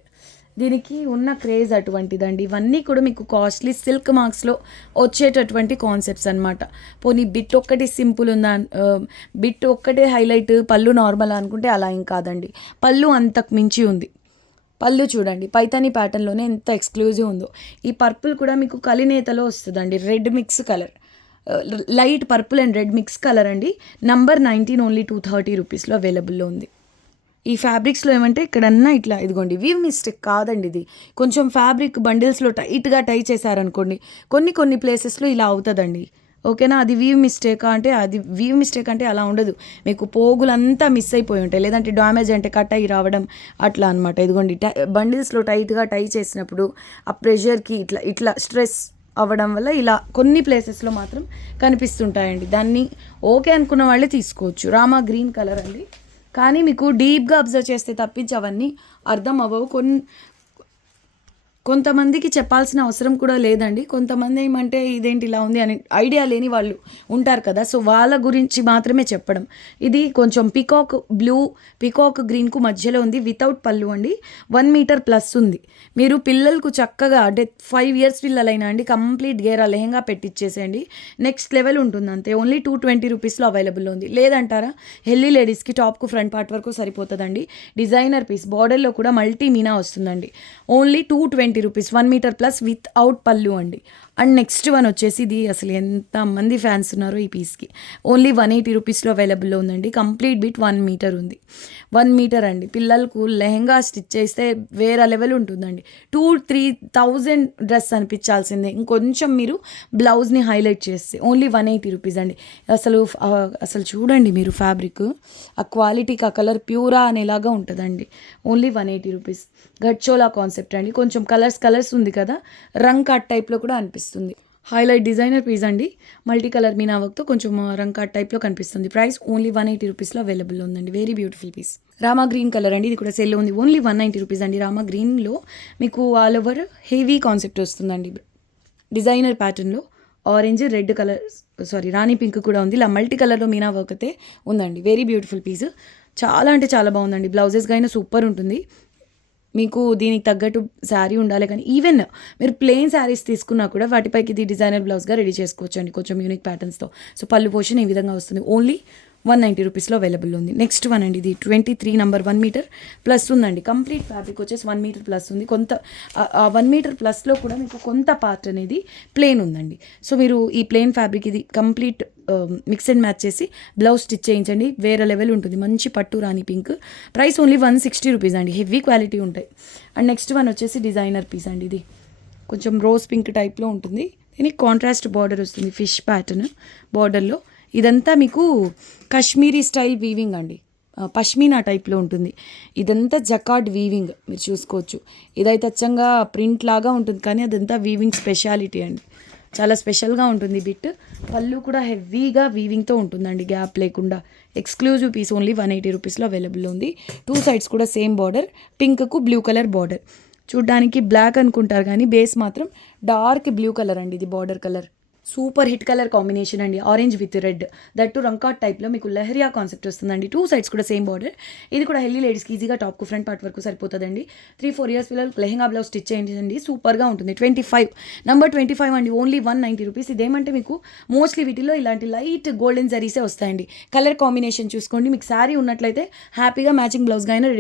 దీనికి ఉన్న క్రేజ్ అటువంటిదండి. ఇవన్నీ కూడా మీకు కాస్ట్లీ సిల్క్ మార్క్స్లో వచ్చేటటువంటి కాన్సెప్ట్స్ అనమాట. పోనీ బిట్ ఒక్కటి సింపుల్ ఉందా, బిట్ ఒక్కటే హైలైట్, పళ్ళు నార్మల్ అనుకుంటే అలా ఏం కాదండి. పళ్ళు అంతకు మించి ఉంది. పళ్ళు చూడండి, పైతానీ ప్యాటర్న్లోనే ఎంత ఎక్స్క్లూజివ్ ఉందో. ఈ పర్పుల్ కూడా మీకు కలినేతలో వస్తుందండి. Red mix colour, light purple and red mix colour అండి. నంబర్ 19 ఓన్లీ 230 రూపీస్లో అవైలబుల్లో ఉంది. ఈ ఫ్యాబ్రిక్స్లో ఏమంటే ఇక్కడన్నా ఇట్లా ఇదిగోండి, వీవ్ మిస్టేక్ కాదండి. ఇది కొంచెం ఫ్యాబ్రిక్ బండిల్స్లో టైట్గా టై చేశారనుకోండి, కొన్ని ప్లేసెస్లో ఇలా అవుతుందండి. ఓకేనా, అది వీవ్ మిస్టేక్ అంటే అలా ఉండదు. మీకు పోగులంతా మిస్ అయిపోయి ఉంటాయి, లేదంటే డ్యామేజ్ అంటే కట్ అయ్యి రావడం అట్లా అనమాట. ఇదిగోండి, బండిల్స్లో టైట్గా టై చేసినప్పుడు ఆ ప్రెషర్కి ఇట్లా స్ట్రెస్ అవ్వడం వల్ల ఇలా కొన్ని ప్లేసెస్లో మాత్రం కనిపిస్తుంటాయండి. దాన్ని ఓకే అనుకున్న వాళ్ళే తీసుకోవచ్చు. రామా గ్రీన్ కలర్ అండి. కానీ మీకు డీప్గా అబ్జర్వ్ చేస్తే తప్పించి అవన్నీ అర్థం అవ్వవు. కొంతమందికి చెప్పాల్సిన అవసరం కూడా లేదండి. కొంతమంది ఏమంటే ఇదేంటి ఇలా ఉంది అని ఐడియా లేని వాళ్ళు ఉంటారు కదా, సో వాళ్ళ గురించి మాత్రమే చెప్పడం. ఇది కొంచెం పికాక్ గ్రీన్కు మధ్యలో ఉంది. వితౌట్ పళ్ళు అండి. 1 మీటర్ ప్లస్ ఉంది. మీరు పిల్లలకు చక్కగా అంటే 5 ఇయర్స్ పిల్లలైనా అండి కంప్లీట్ గేరా లెహంగా పెట్టిచ్చేసేయండి. నెక్స్ట్ లెవెల్ ఉంటుంది అంతే. ఓన్లీ 220 రూపీస్లో అవైలబుల్లో ఉంది. లేదంటారా, హెల్దీ లేడీస్కి టాప్కు ఫ్రంట్ పార్ట్ వరకు సరిపోతుందండి. డిజైనర్ పీస్, బార్డర్లో కూడా మల్టీ మీనా వస్తుందండి. Only 220 rupees. 1 metre plus without పళ్ళు అండి. అండ్ నెక్స్ట్ వన్ వచ్చేసి ఇది అసలు ఎంతమంది ఫ్యాన్స్ ఉన్నారో ఈ పీస్కి. ఓన్లీ 180 రూపీస్లో అవైలబుల్లో ఉందండి. కంప్లీట్ బిట్ 1 మీటర్ ఉంది. 1 మీటర్ అండి. పిల్లలకు లెహంగా స్టిచ్ చేస్తే వేరే లెవెల్ ఉంటుందండి. 2,000-3,000 డ్రెస్ అనిపించాల్సిందే ఇంకొంచెం మీరు బ్లౌజ్ని హైలైట్ చేస్తే. ఓన్లీ 180 రూపీస్ అండి. అసలు చూడండి మీరు ఫ్యాబ్రిక్, ఆ క్వాలిటీకి ఆ కలర్ ప్యూరా అనేలాగా ఉంటుందండి. Only 180 rupees. గడ్చోలా కాన్సెప్ట్ అండి. కొంచెం కలర్స్ ఉంది కదా, రంగ్ కట్ టైప్లో కూడా అనిపిస్తుంది. హైలైట్ డిజైనర్ పీస్ అండి. మల్టీ కలర్ మీనా వర్క్తో కొంచెం రంకాట్ టైప్లో కనిపిస్తుంది. ప్రైస్ ఓన్లీ 180 రూపీస్లో అవైలబుల్ ఉందండి. Very beautiful piece. Rama green colour అండి. ఇది కూడా సెల్ ఉంది. ఓన్లీ 190 రూపీస్ అండి. రామా గ్రీన్లో మీకు ఆల్ ఓవర్ హెవీ కాన్సెప్ట్ వస్తుందండి. డిజైనర్ ప్యాటర్న్లో ఆరెంజ్ రెడ్ కలర్ రాణి పింక్ కూడా ఉంది. ఇలా మల్టీ కలర్లో మీనా వర్క్ అయితే ఉందండి. Very beautiful piece. చాలా అంటే చాలా బాగుందండి. బ్లౌజెస్గా అయినా సూపర్ ఉంటుంది. మీకు దీనికి తగ్గట్టు శారీ ఉండాలి, కానీ ఈవెన్ మీరు ప్లెయిన్ శారీస్ తీసుకున్నా కూడా వాటిపైకి ఇది డిజైనర్ బ్లౌజ్గా రెడీ చేసుకోవచ్చు అండి, కొంచెం యూనిక్ ప్యాటర్న్స్తో. సో పళ్ళు పోర్షన్ ఈ విధంగా వస్తుంది. ఓన్లీ 190 రూపీస్లో అవైలబుల్ ఉంది. నెక్స్ట్ వన్ అండి. ఇది 23 నంబర్ 1 మీటర్ ప్లస్ ఉందండి. కంప్లీట్ ఫ్యాబ్రిక్ వచ్చేసి 1 మీటర్ ప్లస్ ఉంది. కొంత 1 మీటర్ ప్లస్లో కూడా మీకు కొంత పార్ట్ అనేది ప్లెయిన్ ఉందండి. సో మీరు ఈ ప్లెయిన్ ఫ్యాబ్రిక్ ఇది కంప్లీట్ మిక్స్ అండ్ మ్యాచ్ చేసి బ్లౌజ్ స్టిచ్ చేయించండి. వేరే లెవెల్ ఉంటుంది. మంచి పట్టు రాణి పింక్. ప్రైస్ ఓన్లీ 160 రూపీస్ అండి. హెవీ క్వాలిటీ ఉంటాయి. అండ్ నెక్స్ట్ వన్ వచ్చేసి డిజైనర్ పీస్ అండి. ఇది కొంచెం రోజ్ పింక్ టైప్లో ఉంటుంది. దీనికి కాంట్రాస్ట్ బార్డర్ వస్తుంది. ఫిష్ ప్యాటర్న్ బార్డర్లో. ఇదంతా మీకు కాశ్మీరీ స్టైల్ వీవింగ్ అండి. పష్మీనా టైప్లో ఉంటుంది. ఇదంతా జకార్డ్ వీవింగ్ మీరు చూసుకోవచ్చు. ఇదైతే అచ్చంగా ప్రింట్ లాగా ఉంటుంది, కానీ అదంతా వీవింగ్ స్పెషాలిటీ అండి. చాలా స్పెషల్గా ఉంటుంది బిట్. పళ్ళు కూడా హెవీగా వీవింగ్తో ఉంటుందండి, గ్యాప్ లేకుండా. ఎక్స్క్లూజివ్ పీస్ ఓన్లీ 180 రూపీస్లో అవైలబుల్ ఉంది. 2 సైడ్స్ కూడా సేమ్ బార్డర్. పింక్కు బ్లూ కలర్ బార్డర్. చూడ్డానికి బ్లాక్ అనుకుంటారు, కానీ బేస్ మాత్రం డార్క్ బ్లూ కలర్ అండి. ఇది border colour super hit colour combination అండి. Orange with red, that too రంకాట్ టైప్లో మీకు లెహరియా కాన్సెప్ట్ వస్తుందండి. 2 సైడ్స్ కూడా సేమ్ బార్డర్. ఇది కూడా హెల్దీ లేడీస్కి ఈజీగా టాప్కు ఫ్రంట్ పార్ట్ వరకు సరిపోతుందండి. 3-4 ఇయర్స్ పిల్లలు లెహంగా బ్లౌజ్ స్టిచ్ చేయండి, సూపర్గా ఉంటుంది. 25 నంబర్ 25 అండి. Only 190 rupees. ఇదేమంటే మీకు మోస్ట్లీ వీటిలో ఇలాంటి లైట్ గోల్డెన్ జరీసే వస్తాయండి. కలర్ కాంబినేషన్ చూసుకోండి. మీకు శారీ ఉన్నట్లయితే హ్యాపీగా మ్యాచింగ్ బ్లౌజ్గా అయినా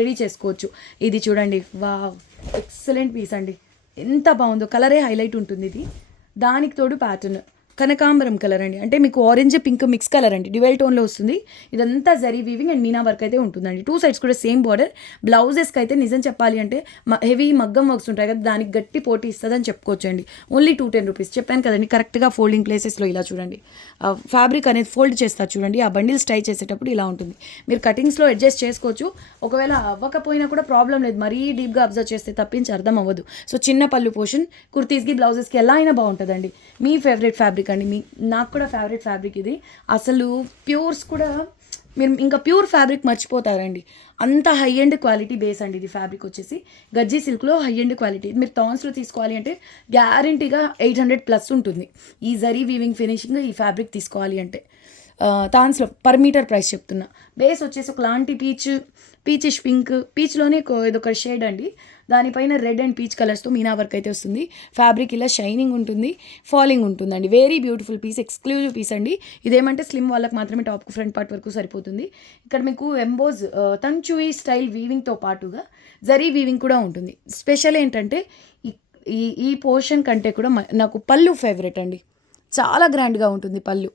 రెడీ చేసుకోవచ్చు. ఇది చూడండి, వావ్ ఎక్సలెంట్ పీస్ అండి. ఎంత బాగుందో. కలరే హైలైట్ ఉంటుంది. ఇది దానికి తోడు ప్యాటర్న్ కనకాంబరం కలర్ అండి. అంటే మీకు ఆరెంజ్ పింక్ మిక్స్ కలర్ అండి. డ్యువెల్ టోన్లో వస్తుంది. ఇదంతా zari weaving and Meena work అయితే ఉంటుందండి. 2 సైడ్స్ కూడా సేమ్ బార్డర్. బ్లౌజెస్కి అయితే నిజం చెప్పాలి అంటే హెవీ మగ్గం వర్క్స్ ఉంటాయి కదా, దానికి గట్టి పోటీ ఇస్తుందని చెప్పుకోవచ్చు అండి. Only 210 rupees. చెప్పాను కదండి, కరెక్ట్గా ఫోల్డింగ్ ప్లేసెస్లో ఇలా చూడండి. ఫ్యాబ్రిక్ అనేది ఫోల్డ్ చేస్తారు చూడండి. ఆ బండిల్స్ టై చేసేటప్పుడు ఇలా ఉంటుంది. మీరు కటింగ్స్లో అడ్జస్ట్ చేసుకోవచ్చు. ఒకవేళ అవ్వకపోయినా కూడా ప్రాబ్లం లేదు. మరీ డీప్గా అబ్జర్వ్ చేస్తే తప్పించి అర్థం అవ్వదు. సో చిన్న పళ్ళు పోర్షన్ కుర్తీస్కి బ్లౌజెస్కి ఎలా అయినా బాగుంటుందండి. మీ ఫేవరెట్ ఫ్యాబ్రిక్ అండి. నాకు కూడా ఫేవరెట్ ఫ్యాబ్రిక్ ఇది. అసలు ప్యూర్స్ కూడా మీరు ఇంకా ప్యూర్ ఫ్యాబ్రిక్ మర్చిపోతారండి. అంత హై ఎండ్ క్వాలిటీ బేస్ అండి. ఇది ఫ్యాబ్రిక్ వచ్చేసి గజ్జీ సిల్క్లో హై ఎండ్ క్వాలిటీ. మీరు థాన్స్లో తీసుకోవాలి అంటే గ్యారంటీగా 800 ప్లస్ ఉంటుంది. ఈ జరీ వీవింగ్ ఫినిషింగ్ ఈ ఫ్యాబ్రిక్ తీసుకోవాలి అంటే థాన్స్లో పర్ మీటర్ ప్రైస్ చెప్తున్నా. బేస్ వచ్చేసి ఒకలాంటి పీచిష్ పింక్, పీచ్లోనే ఇదొక షేడ్ అండి. దానిపైన రెడ్ అండ్ పీచ్ కలర్స్తో మీనా వర్క్ అయితే వస్తుంది. ఫ్యాబ్రిక్ ఇలా షైనింగ్ ఉంటుంది, ఫాలింగ్ ఉంటుందండి. Very beautiful piece, exclusive piece అండి. ఇదేమంటే స్లిమ్ వాళ్ళకి మాత్రమే టాప్కు ఫ్రంట్ పార్ట్ వరకు సరిపోతుంది. ఇక్కడ మీకు ఎంబోజ్ తంచుయి స్టైల్ వీవింగ్తో పాటుగా జరీ వీవింగ్ కూడా ఉంటుంది. స్పెషల్ ఏంటంటే ఈ పోర్షన్ కంటే కూడా నాకు పళ్ళు ఫేవరెట్ అండి. చాలా గ్రాండ్గా ఉంటుంది పళ్ళు.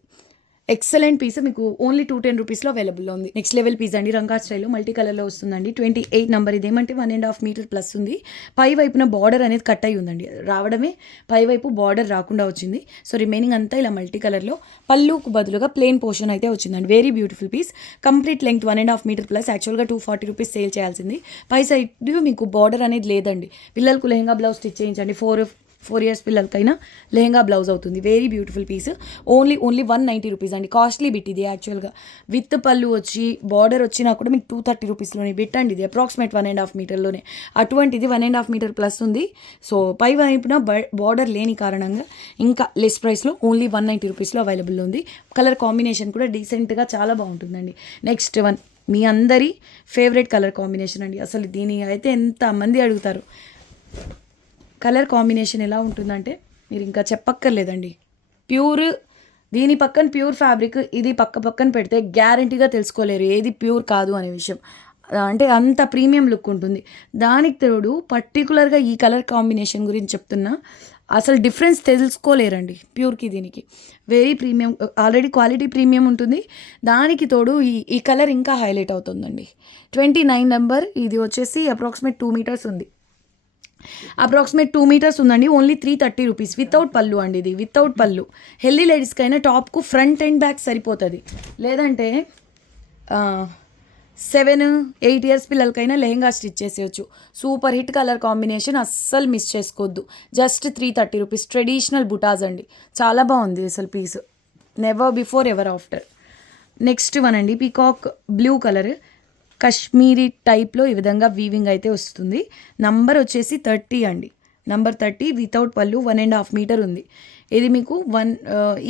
Excellent piece. మీకు ఓన్లీ 210 రూపీస్లో అవైలబుల్లో ఉంది. నెక్స్ట్ లెవెల్ పీస్ అండి. రంగా స్టైల్లో మల్టీ కలర్లో వస్తుందండి. 28 నంబర్. ఇదేమంటే 1.5 మీటర్ ప్లస్ ఉంది. పై వైపున బార్డర్ అనేది కట్ అయి ఉందండి. రావడమే పై వైపు బార్డర్ రాకుండా వచ్చింది. సో రిమైనింగ్ అంతా ఇలా మల్టీ కలర్లో పళ్ళుకు బదులుగా ప్లెయిన్ పోర్షన్ అయితే వచ్చిందండి. Very beautiful piece. Complete length 1.5 metre plus. యాక్చువల్గా 240 రూపీస్ సేల్ చేయాల్సింది. పై సైడ్ మీకు బార్డర్ అనేది లేదండి. పిల్లలకు లెహంగా బ్లౌజ్ స్టిచ్ చేయించండి. 4 ఇయర్స్ పిల్లలకైనా లెహంగా బ్లౌజ్ అవుతుంది. Very beautiful piece. Only 190 rupees అండి. కాస్ట్లీ బిట్ ఇది యాక్చువల్గా. విత్ పళ్ళు వచ్చి బార్డర్ వచ్చినా కూడా మీకు 230 రూపీస్లోనే బిట్ అండి. ఇది అప్రాక్సిమేట్ 1.5 మీటర్లోనే. అటువంటిది 1.5 మీటర్ ప్లస్ ఉంది. సో పై వైపున బార్డర్ లేని కారణంగా ఇంకా లెస్ ప్రైస్లో ఓన్లీ 190 రూపీస్లో అవైలబుల్ ఉంది. కలర్ కాంబినేషన్ కూడా డీసెంట్గా చాలా బాగుంటుందండి. నెక్స్ట్ వన్ మీ అందరి ఫేవరెట్ కలర్ కాంబినేషన్ అండి. అసలు దీని అయితే ఎంతమంది అడుగుతారు. కలర్ కాంబినేషన్ ఎలా ఉంటుందంటే మీరు ఇంకా చెప్పక్కర్లేదండి. ప్యూర్ దీని పక్కన ప్యూర్ ఫ్యాబ్రిక్, ఇది పక్కన పెడితే గ్యారంటీగా తెలుసుకోలేరు ఏది ప్యూర్ కాదు అనే విషయం. అంటే అంత ప్రీమియం లుక్ ఉంటుంది. దానికి తోడు పర్టికులర్గా ఈ కలర్ కాంబినేషన్ గురించి చెప్తున్నా, అసలు డిఫరెన్స్ తెలుసుకోలేరండి ప్యూర్కి దీనికి. Very premium, already quality premium ఉంటుంది. దానికి తోడు ఈ కలర్ ఇంకా హైలైట్ అవుతుందండి. 29 నెంబర్. ఇది వచ్చేసి అప్రాక్సిమేట్ 2 మీటర్స్ ఉంది. అప్రాక్సిమేట్ 2 మీటర్స్ ఉందండి. Only 330 rupees. వితౌట్ పళ్ళు అండి. ఇది వితౌట్ పళ్ళు. హెల్దీ లేడీస్కైనా టాప్కు ఫ్రంట్ అండ్ బ్యాక్ సరిపోతుంది. లేదంటే 7-8 ఇయర్స్ పిల్లలకైనా లెహెంగా స్టిచ్ చేసేయచ్చు. సూపర్ హిట్ కలర్ కాంబినేషన్, అస్సలు మిస్ చేసుకోవద్దు. Just 330 rupees. ట్రెడిషనల్ బుటాస్ అండి, చాలా బాగుంది అసలు piece. Never before ever after. Next one అండి, పీకాక్ బ్లూ కలర్ కాశ్మీరీ టైప్లో ఈ విధంగా వీవింగ్ అయితే వస్తుంది. నంబర్ వచ్చేసి 30 అండి. నంబర్ 30 వితౌట్ పళ్ళు, 1.5 మీటర్ ఉంది. ఇది మీకు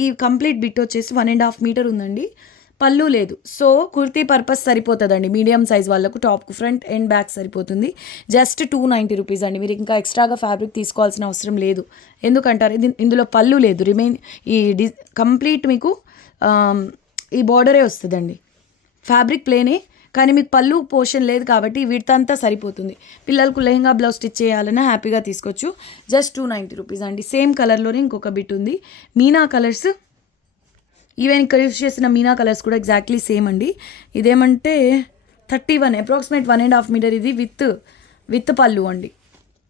ఈ కంప్లీట్ బిట్ వచ్చేసి 1.5 మీటర్ ఉందండి. పళ్ళు లేదు. సో కుర్తీ పర్పస్ సరిపోతుందండి. మీడియం సైజ్ వాళ్ళకు టాప్కు ఫ్రంట్ అండ్ బ్యాక్ సరిపోతుంది. జస్ట్ 290 రూపీస్ అండి. మీరు ఇంకా ఎక్స్ట్రాగా ఫ్యాబ్రిక్ తీసుకోవాల్సిన అవసరం లేదు. ఎందుకంటారు, ఇందులో పళ్ళు లేదు. ఈ కంప్లీట్ మీకు ఈ బార్డరే వస్తుందండి. ఫ్యాబ్రిక్ ప్లేనే, కానీ మీకు పళ్ళు పోర్షన్ లేదు కాబట్టి వీటితో సరిపోతుంది. పిల్లలకు లెహంగా బ్లౌజ్ స్టిచ్ చేయాలన్నా హ్యాపీగా తీసుకోవచ్చు. జస్ట్ 290 రూపీస్ అండి. సేమ్ కలర్లోనే ఇంకొక బిట్ ఉంది. మీనా కలర్స్, ఈవెన్ ఇక్కడ యూస్ చేసిన మీనా కలర్స్ కూడా ఎగ్జాక్ట్లీ సేమ్ అండి. ఇదేమంటే 31, అప్రాక్సిమేట్ 1.5 మీటర్. ఇది విత్ పళ్ళు అండి.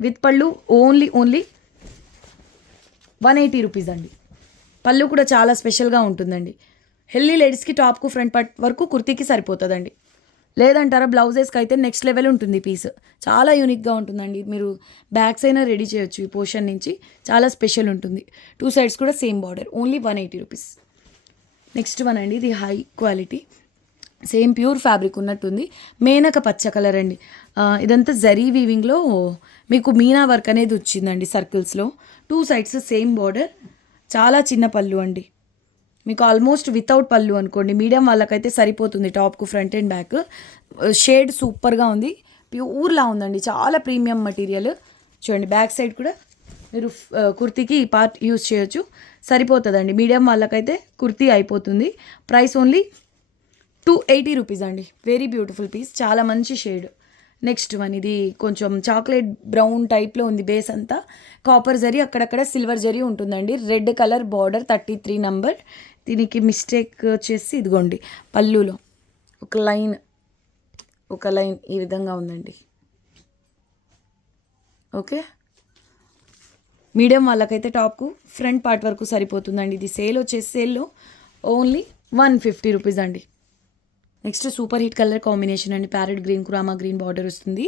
విత్ పళ్ళు ఓన్లీ 180 రూపీస్ అండి. పళ్ళు కూడా చాలా స్పెషల్గా ఉంటుందండి. హెల్దీ లేడీస్కి టాప్కు ఫ్రంట్ పార్ట్ వరకు కుర్తీకి సరిపోతుందండి. లేదంటారా, బ్లౌజెస్కి అయితే నెక్స్ట్ లెవెల్ ఉంటుంది పీస్. చాలా యూనిక్గా ఉంటుందండి. మీరు బ్యాగ్స్ అయినా రెడీ చేయొచ్చు. ఈ పోర్షన్ నుంచి చాలా స్పెషల్ ఉంటుంది. 2 సైడ్స్ కూడా same border. Only 180 rupees. Next one అండి, ఇది high quality, same pure fabric ఉన్నట్టుంది. మేనక పచ్చ కలర్ అండి. ఇదంతా జరీ వీవింగ్లో మీకు మీనా వర్క్ అనేది వచ్చిందండి సర్కిల్స్లో. 2 సైడ్స్ సేమ్ బార్డర్. చాలా చిన్న పళ్ళు అండి. మీకు ఆల్మోస్ట్ వితౌట్ పళ్ళు అనుకోండి. మీడియం వాళ్ళకైతే సరిపోతుంది టాప్కు ఫ్రంట్ అండ్ బ్యాక్. షేడ్ సూపర్గా ఉంది. ప్యూర్లా ఉందండి. చాలా ప్రీమియం మెటీరియల్. చూడండి, బ్యాక్ సైడ్ కూడా మీరు కుర్తీకి ఈ పార్ట్ యూజ్ చేయొచ్చు. సరిపోతుందండి. మీడియం వాళ్ళకైతే కుర్తీ అయిపోతుంది. ప్రైస్ ఓన్లీ 280 రూపీస్ అండి. వెరీ బ్యూటిఫుల్ పీస్, చాలా మంచి షేడ్. నెక్స్ట్ వన్, ఇది కొంచెం చాక్లెట్ బ్రౌన్ టైప్లో ఉంది. బేస్ అంతా కాపర్ జరీ, అక్కడక్కడ సిల్వర్ జరీ ఉంటుందండి. Red colour border, 33 number. దీనికి మిస్టేక్ వచ్చేసి ఇదిగోండి, పళ్ళులో ఒక లైన్ ఈ విధంగా ఉందండి. ఓకే, మీడియం వాళ్ళకైతే టాప్కు ఫ్రంట్ పార్ట్ వరకు సరిపోతుందండి. ఇది సేల్లో ఓన్లీ 150 రూపీస్ అండి. Next super hit colour combination అండి. ప్యారెట్ గ్రీన్, కురామా గ్రీన్ బార్డర్ వస్తుంది.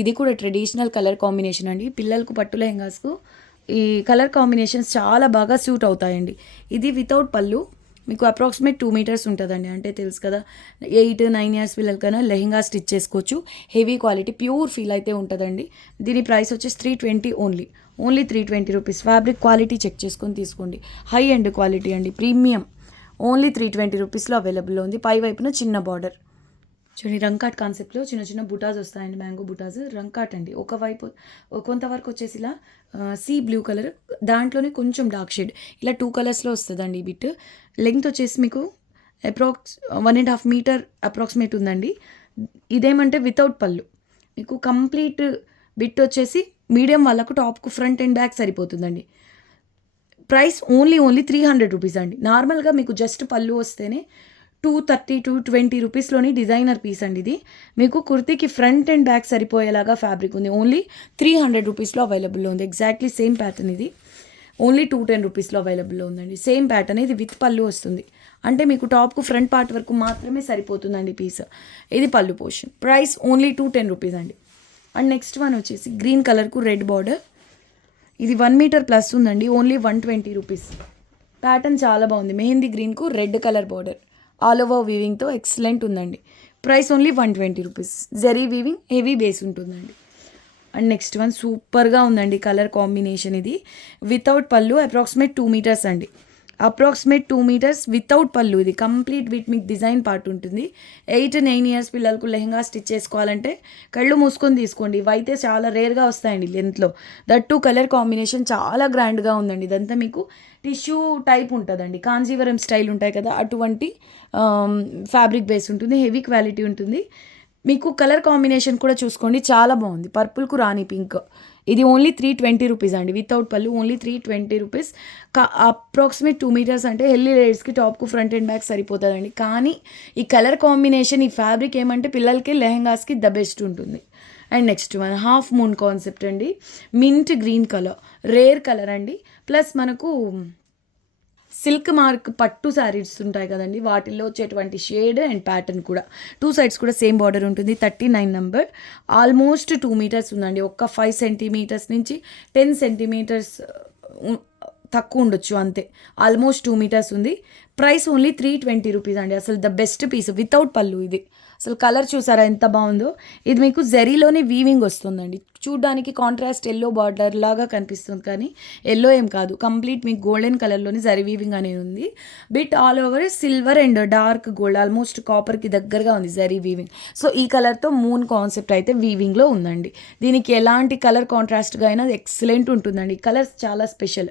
ఇది కూడా ట్రెడిషనల్ కలర్ కాంబినేషన్ అండి. పిల్లలకు పట్టు లెహంగాస్కు ఈ కలర్ కాంబినేషన్స్ చాలా బాగా సూట్ అవుతాయండి. ఇది వితౌట్ పళ్ళు. మీకు అప్రాక్సిమేట్ 2 మీటర్స్ ఉంటుందండి. అంటే తెలుసు కదా, 8-9 ఇయర్స్ పిల్లలకైనా లెహంగా స్టిచ్ చేసుకోవచ్చు. హెవీ క్వాలిటీ, ప్యూర్ ఫీల్ అయితే ఉంటుందండి. దీని ప్రైస్ వచ్చేసి 320 only 320 rupees. Fabric quality check చేసుకొని తీసుకోండి. హై అండ్ క్వాలిటీ అండి, ప్రీమియం. ఓన్లీ 320 రూపీస్లో అవైలబుల్లో ఉంది. పై వైపున చిన్న బార్డర్ చూడండి. రంకాట్ కాన్సెప్ట్లో చిన్న బుటాస్ వస్తాయండి. మ్యాంగో బుటాస్, రంకాట్ అండి. ఒకవైపు కొంతవరకు వచ్చేసి ఇలా సీ బ్లూ కలర్, దాంట్లోనే కొంచెం డార్క్ షేడ్, ఇలా 2 కలర్స్లో వస్తుందండి ఈ బిట్. లెంగ్త్ వచ్చేసి మీకు 1.5 మీటర్ అప్రాక్సిమేట్ ఉందండి. ఇదేమంటే వితౌట్ పళ్ళు. మీకు కంప్లీట్ బిట్ వచ్చేసి మీడియం వాళ్ళకు టాప్కు ఫ్రంట్ అండ్ బ్యాక్ సరిపోతుందండి. ప్రైస్ ఓన్లీ 300 రూపీస్ అండి. నార్మల్గా మీకు జస్ట్ పళ్ళు వస్తేనే 230-220 రూపీస్లోని డిజైనర్ పీస్ అండి. ఇది మీకు కుర్తీకి ఫ్రంట్ అండ్ బ్యాక్ సరిపోయేలాగా ఫ్యాబ్రిక్ ఉంది. ఓన్లీ 300 రూపీస్లో అవైలబుల్లో ఉంది. Exactly same pattern. ఇది ఓన్లీ 210 రూపీస్లో అవైలబుల్లో ఉందండి. Same pattern. ఇది విత్ పళ్ళు వస్తుంది. అంటే మీకు టాప్కు ఫ్రంట్ పార్ట్ వరకు మాత్రమే సరిపోతుందండి పీస్. ఇది పళ్ళు పోర్షన్. ప్రైస్ ఓన్లీ 210 రూపీస్ అండి. అండ్ నెక్స్ట్ వన్ వచ్చేసి గ్రీన్ కలర్కు రెడ్ బార్డర్. ఇది 1 మీటర్ ప్లస్ ఉందండి. Only 120 rupees. ప్యాటర్న్ చాలా బాగుంది. మెహందీ గ్రీన్కు red colour border, all over వీవింగ్తో ఎక్సలెంట్ ఉందండి. Price only 120 rupees. Zari weaving, heavy base ఉంటుందండి. అండ్ నెక్స్ట్ వన్ సూపర్గా ఉందండి కలర్ కాంబినేషన్. ఇది వితౌట్ పళ్ళు, అప్రాక్సిమేట్ 2 మీటర్స్ అండి. అప్రాక్సిమేట్ 2 మీటర్స్ వితౌట్ పళ్ళు. ఇది కంప్లీట్ విత్ మీకు డిజైన్ పార్ట్ ఉంటుంది. 8-9 ఇయర్స్ పిల్లలకు లెహంగా స్టిచ్ చేసుకోవాలంటే కళ్ళు మూసుకొని తీసుకోండి. ఇవైతే చాలా రేర్గా వస్తాయండి లెంత్లో. దట్ టు కలర్ కాంబినేషన్ చాలా గ్రాండ్గా ఉందండి. ఇదంతా మీకు టిష్యూ టైప్ ఉంటుందండి. కాంజీవరం స్టైల్ ఉంటాయి కదా, అటువంటి ఫ్యాబ్రిక్ బేస్ ఉంటుంది. హెవీ క్వాలిటీ ఉంటుంది. మీకు కలర్ కాంబినేషన్ కూడా చూసుకోండి, చాలా బాగుంది. పర్పుల్కు రాణి పింక్. ఇది ఓన్లీ 320 రూపీస్ అండి. వితౌట్ పళ్ళు ఓన్లీ 320 రూపీస్. అప్రాక్సిమేట్ 2 మీటర్స్ అంటే హెల్దీ లేడీస్కి టాప్కు ఫ్రంట్ అండ్ బ్యాక్ సరిపోతుందండి. కానీ ఈ కలర్ కాంబినేషన్, ఈ ఫ్యాబ్రిక్ ఏమంటే పిల్లలకి లెహంగాస్కి ద బెస్ట్ ఉంటుంది. And next one half moon concept అండి. Mint green colour, rare colour అండి. ప్లస్ మనకు సిల్క్ మార్క్ పట్టు శారీస్ ఉంటాయి కదండి, వాటిల్లో వచ్చేటువంటి షేడ్ అండ్ ప్యాటర్న్ కూడా 2 సైడ్స్ కూడా సేమ్ బార్డర్ ఉంటుంది. 39 నెంబర్, ఆల్మోస్ట్ 2 మీటర్స్ ఉందండి. ఒక్క 5 సెంటీమీటర్స్ నుంచి 10 సెంటీమీటర్స్ తక్కువ ఉండొచ్చు అంతే. ఆల్మోస్ట్ 2 మీటర్స్ ఉంది. ప్రైస్ ఓన్లీ 320 రూపీస్ అండి. అసలు ద బెస్ట్ పీస్ వితౌట్ పళ్ళు. ఇది అసలు కలర్ చూసారా ఎంత బాగుందో. ఇది మీకు జరీలోనే వీవింగ్ వస్తుందండి. చూడ్డానికి కాంట్రాస్ట్ ఎల్లో బార్డర్ లాగా కనిపిస్తుంది, కానీ ఎల్లో ఏం కాదు, కంప్లీట్ మీకు గోల్డెన్ కలర్లోనే జరీ వీవింగ్ అనేది ఉంది. Bit all over silver and dark gold, almost కాపర్కి దగ్గరగా ఉంది జరీ వీవింగ్. సో ఈ కలర్తో మూన్ కాన్సెప్ట్ అయితే వీవింగ్లో ఉందండి. దీనికి ఎలాంటి కలర్ కాంట్రాస్ట్గా అయినా ఎక్సలెంట్ ఉంటుందండి. కలర్స్ చాలా స్పెషల్.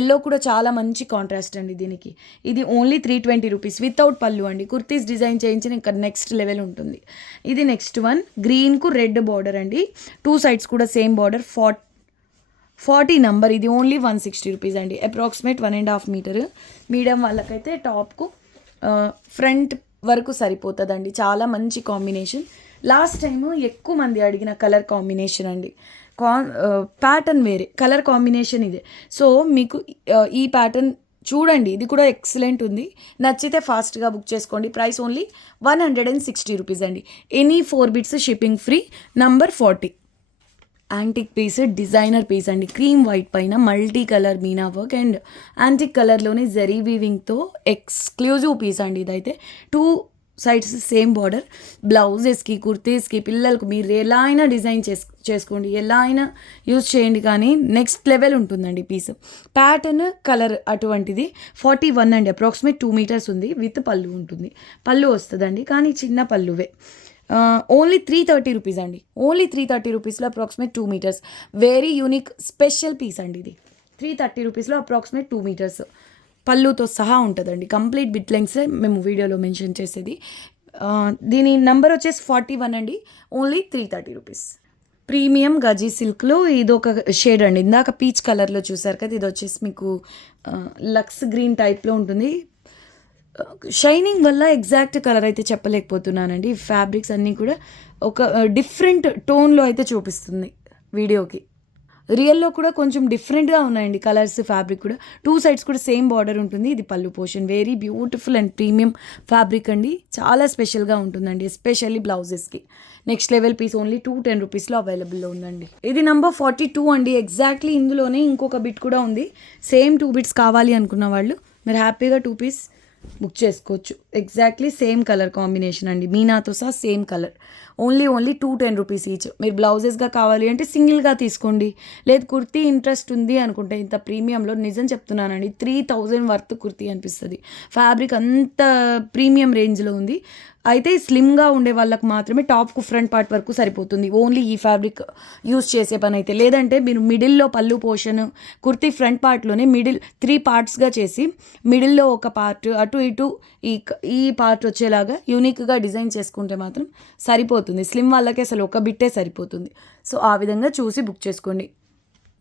ఎల్లో కూడా చాలా మంచి కాంట్రాస్ట్ అండి దీనికి. ఇది ఓన్లీ 320 రూపీస్ వితౌట్ పళ్ళు అండి. కుర్తీస్ డిజైన్ చేయించిన ఇంకా నెక్స్ట్ లెవెల్ ఉంటుంది. ఇది నెక్స్ట్ వన్, గ్రీన్కు రెడ్ బార్డర్ అండి. 2 సైడ్స్ కూడా సేమ్ బార్డర్. 40 నంబర్. ఇది ఓన్లీ 160 రూపీస్ అండి. Approximate 1.5 metre. మీడియం వాళ్ళకైతే టాప్కు ఫ్రంట్ వరకు సరిపోతుందండి. చాలా మంచి కాంబినేషన్. లాస్ట్ టైము ఎక్కువ మంది అడిగిన కలర్ కాంబినేషన్ అండి. ప్యాటర్న్ వేరే, కలర్ కాంబినేషన్ ఇదే. సో మీకు ఈ ప్యాటర్న్ చూడండి, ఇది కూడా ఎక్సలెంట్ ఉంది. నచ్చితే ఫాస్ట్గా బుక్ చేసుకోండి. ప్రైస్ ఓన్లీ 160 రూపీస్ అండి. Any 4 bits shipping free. Number 40 antique piece, designer piece అండి. క్రీమ్ వైట్ పైన మల్టీ కలర్ మీనా వర్క్ అండ్ యాంటిక్ కలర్లోనే జరీ వీవింగ్తో ఎక్స్క్లూజివ్ పీస్ అండి. ఇదైతే 2 సైడ్స్ సేమ్ బార్డర్. బ్లౌజెస్కి, కుర్తీస్కి, పిల్లలకు మీరు ఎలా అయినా డిజైన్ చేసుకోండి, ఎలా అయినా యూజ్ చేయండి, కానీ నెక్స్ట్ లెవెల్ ఉంటుందండి పీస్. ప్యాటర్న్ కలర్ అటువంటిది. 41 అండి. అప్రాక్సిమేట్ 2 మీటర్స్ ఉంది. విత్ పళ్ళు ఉంటుంది. పళ్ళు వస్తుందండి, కానీ చిన్న పళ్ళువే. ఓన్లీ 330 రూపీస్ అండి. ఓన్లీ 330 రూపీస్లో approximate 2 metres. Very unique special piece అండి ఇది. 330 రూపీస్లో అప్రాక్సిమేట్ 2 మీటర్స్ పళ్ళుతో సహా ఉంటుందండి. కంప్లీట్ బిట్ లెంగ్సే మేము వీడియోలో మెన్షన్ చేసేది. దీని నెంబర్ వచ్చేసి 41 అండి. Only 330 rupees. ప్రీమియం గజీ సిల్క్లో ఇది ఒక షేడ్ అండి. ఇందాక పీచ్ కలర్లో చూసారు కదా, ఇది వచ్చేసి మీకు లక్స్ గ్రీన్ టైప్లో ఉంటుంది. షైనింగ్ వల్ల ఎగ్జాక్ట్ కలర్ అయితే చెప్పలేకపోతున్నానండి. ఫ్యాబ్రిక్స్ అన్నీ కూడా ఒక డిఫరెంట్ టోన్లో అయితే చూపిస్తుంది వీడియోకి. రియల్లో కూడా కొంచెం డిఫరెంట్గా ఉన్నాయండి కలర్స్, ఫ్యాబ్రిక్ కూడా. 2 సైడ్స్ కూడా సేమ్ బార్డర్ ఉంటుంది. ఇది పళ్ళు portion. Very beautiful and premium fabric అండి. చాలా స్పెషల్గా ఉంటుందండి, ఎస్పెషల్లీ బ్లౌజెస్కి. నెక్స్ట్ లెవెల్ పీస్ ఓన్లీ 210 రూపీస్లో అవైలబుల్లో ఉందండి. ఇది నంబర్ 42 అండి. ఎగ్జాక్ట్లీ ఇందులోనే ఇంకొక బిట్ కూడా ఉంది. సేమ్ 2 బిట్స్ కావాలి అనుకున్న వాళ్ళు మీరు హ్యాపీగా 2 పీస్ బుక్ చేసుకోవచ్చు. ఎగ్జాక్ట్లీ సేమ్ కలర్ కాంబినేషన్ అండి. మీనాతో సహా same colour. Only 210 rupees each. మీరు బ్లౌజెస్గా కావాలి అంటే సింగిల్గా తీసుకోండి. లేదు కుర్తీ ఇంట్రెస్ట్ ఉంది అనుకుంటే ఇంత ప్రీమియంలో నిజం చెప్తున్నానండి 3000 వర్త్ కుర్తీ అనిపిస్తుంది. ఫ్యాబ్రిక్ అంత ప్రీమియం రేంజ్లో ఉంది. అయితే స్లిమ్గా ఉండే వాళ్ళకి మాత్రమే టాప్కు ఫ్రంట్ పార్ట్ వరకు సరిపోతుంది ఓన్లీ ఈ ఫ్యాబ్రిక్ యూస్ చేసే పని అయితే. లేదంటే మీరు మిడిల్లో పళ్ళు పోర్షన్, కుర్తీ ఫ్రంట్ పార్ట్లోనే మిడిల్ 3 పార్ట్స్గా చేసి మిడిల్లో ఒక పార్ట్ అటు ఇటు ఈ పార్ట్ వచ్చేలాగా యూనిక్గా డిజైన్ చేసుకుంటే మాత్రం సరిపోతుంది. స్లిమ్ వాళ్ళకి అసలు ఒక బిట్టే సరిపోతుంది. సో ఆ విధంగా చూసి బుక్ చేసుకోండి.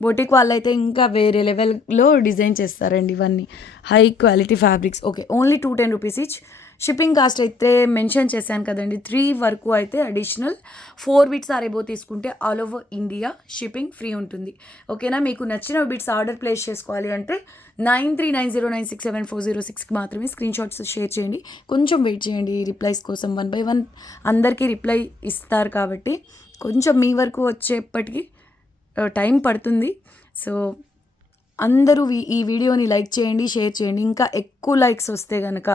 బొటిక్ వాళ్ళైతే ఇంకా వేరే లెవెల్లో డిజైన్ చేస్తారండి ఇవన్నీ. High quality fabrics. Okay, only 210 rupees each. Shipping cost అయితే మెన్షన్ చేశాను కదండి, 3 వరకు అయితే అడిషనల్. 4 బిట్స్ ఆరేబో తీసుకుంటే all over India shipping free ఉంటుంది. ఓకేనా? మీకు నచ్చిన బిట్స్ ఆర్డర్ ప్లేస్ చేసుకోవాలి అంటే 9390967406కి మాత్రమే స్క్రీన్ షాట్స్ షేర్ చేయండి. కొంచెం వెయిట్ చేయండి రిప్లైస్ కోసం. 1 by 1 అందరికీ రిప్లై ఇస్తారు కాబట్టి కొంచెం మీ వరకు వచ్చేప్పటికి టైం పడుతుంది. సో అందరూ ఈ వీడియోని లైక్ చేయండి, షేర్ చేయండి. ఇంకా ఎక్కువ లైక్స్ వస్తే కనుక,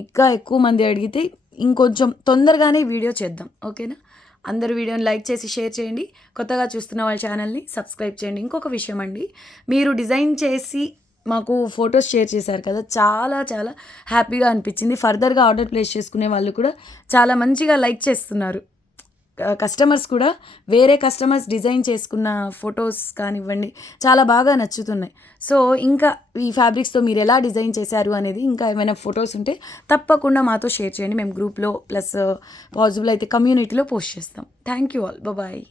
ఇంకా ఎక్కువ మంది అడిగితే ఇంకొంచెం తొందరగానే వీడియో చేద్దాం. ఓకేనా? అందరూ వీడియోని లైక్ చేసి షేర్ చేయండి. కొత్తగా చూస్తున్న వాళ్ళ ఛానల్ని సబ్స్క్రైబ్ చేయండి. ఇంకొక విషయం అండి, మీరు డిజైన్ చేసి మాకు ఫొటోస్ షేర్ చేశారు కదా, చాలా చాలా హ్యాపీగా అనిపించింది. ఫర్దర్గా ఆర్డర్ ప్లేస్ చేసుకునే వాళ్ళు కూడా చాలా మంచిగా లైక్ చేస్తున్నారు. కస్టమర్స్ కూడా వేరే కస్టమర్స్ డిజైన్ చేసుకున్న ఫొటోస్ కానివ్వండి చాలా బాగా నచ్చుతున్నాయి. సో ఇంకా ఈ ఫ్యాబ్రిక్స్తో మీరు ఎలా డిజైన్ చేశారు అనేది ఇంకా ఏమైనా ఫొటోస్ ఉంటే తప్పకుండా మాతో షేర్ చేయండి. మేము గ్రూప్లో ప్లస్ పాసిబుల్ అయితే కమ్యూనిటీలో పోస్ట్ చేస్తాం. Thank you all. బాయ్.